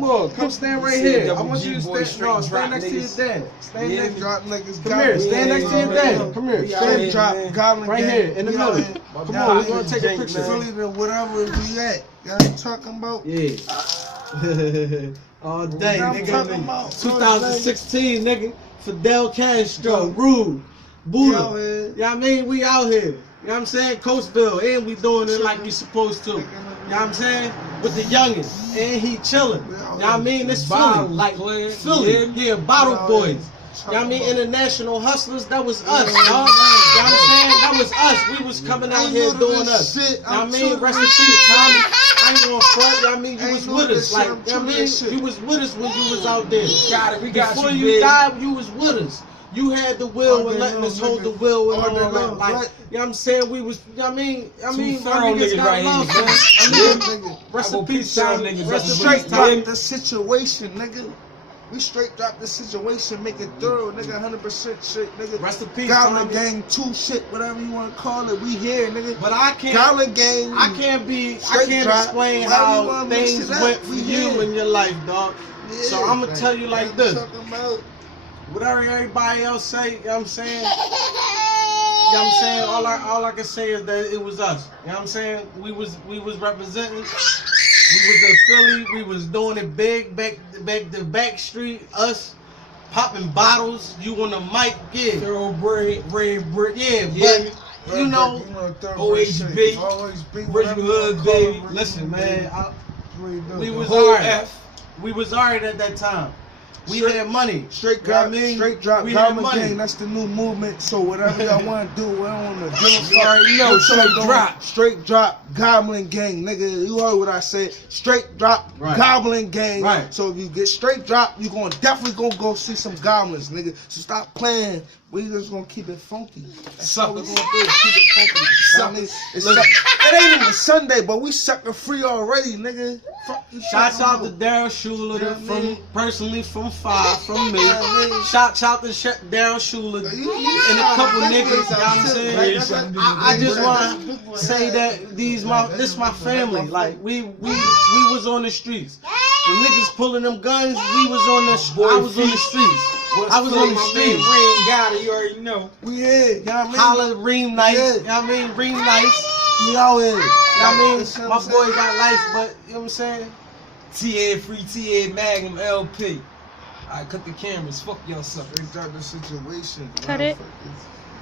more. Come stand right here. I want you to stand next to your dad. Stand next to drop niggas. Come here, stand next to your dad. Come here, stand drop goblin right here in the middle. Come on, we're gonna take a picture. Philly to whatever we at. Y'all talking about? Yeah. All day, nigga. 2016, nigga. Fidel Castro, Rude, Buddha. You know what I mean? We out here. You know what I'm saying? Coastville, and we doing it like we supposed to. You know what I'm saying? With the youngin', and he chillin'. You know what I mean? This Philly, like Philly, yeah, Bottle Boys. You know what I mean? International hustlers, that was us, dog. You know what I'm saying? That was us. We was coming out here doing us. You know what I mean? Rest in peace, Tommy. I ain't gonna front, you know what I mean? You was with us. Like, you know what I mean? You was with us when you was out there. Before you died, you was with us. You had the will and letting us hold the will and all that. Like, you know what I'm saying? We was, you know what I mean? My niggas got love, man. I mean, rest in peace, Tommy. Rest in peace, Tommy. The situation, nigga. We straight drop the situation, make it thorough, nigga, 100% shit, nigga. Rest in peace, Goblin Gang 2 shit, whatever you want to call it, we here, nigga. But I can't. Goblin Gang. I can't explain how things went for you in your life, dog. Yeah, so I'm gonna tell you like this. Whatever everybody else say, you know what I'm saying? You know what I'm saying? All I can say is that it was us. You know what I'm saying? We was representing. We was in Philly. We was doing it big, back the back street. Us popping bottles. You on the mic, yeah. Thoroughbred, red brick, yeah. But you know, OHB, original hood, baby. Listen, man, we was alright. We was alright at that time. We had money. Straight drop Goblin Gang. That's the new movement. So whatever y'all want to do, we don't want to do. You already know. Straight drop Goblin Gang, nigga. You heard what I said. Straight drop Goblin Gang. Right. So if you get straight drop, you definitely go see some goblins, nigga. So stop playing. We just gonna keep it funky. That's how we gonna do it. Keep it funky. It ain't even Sunday, but we sucker free already, nigga. Shouts out to Daryl Schuler personally from 5 from me. Shouts out to Daryl Schuler and a couple niggas. You know what I'm saying? I just wanna say that this my family. Like we was on the streets. The niggas pulling them guns. I was on the streets. I was on the streets. Reem got it, you already know. We here, you know what I mean? Holla, Reem nice. You know what I mean? Reem nice. We out here. You know what I mean? My boy got life, but you know what I'm saying? TA Free, TA Magnum LP. Alright, cut the cameras. Fuck y'all suckers. Straight drop the situation. Cut it.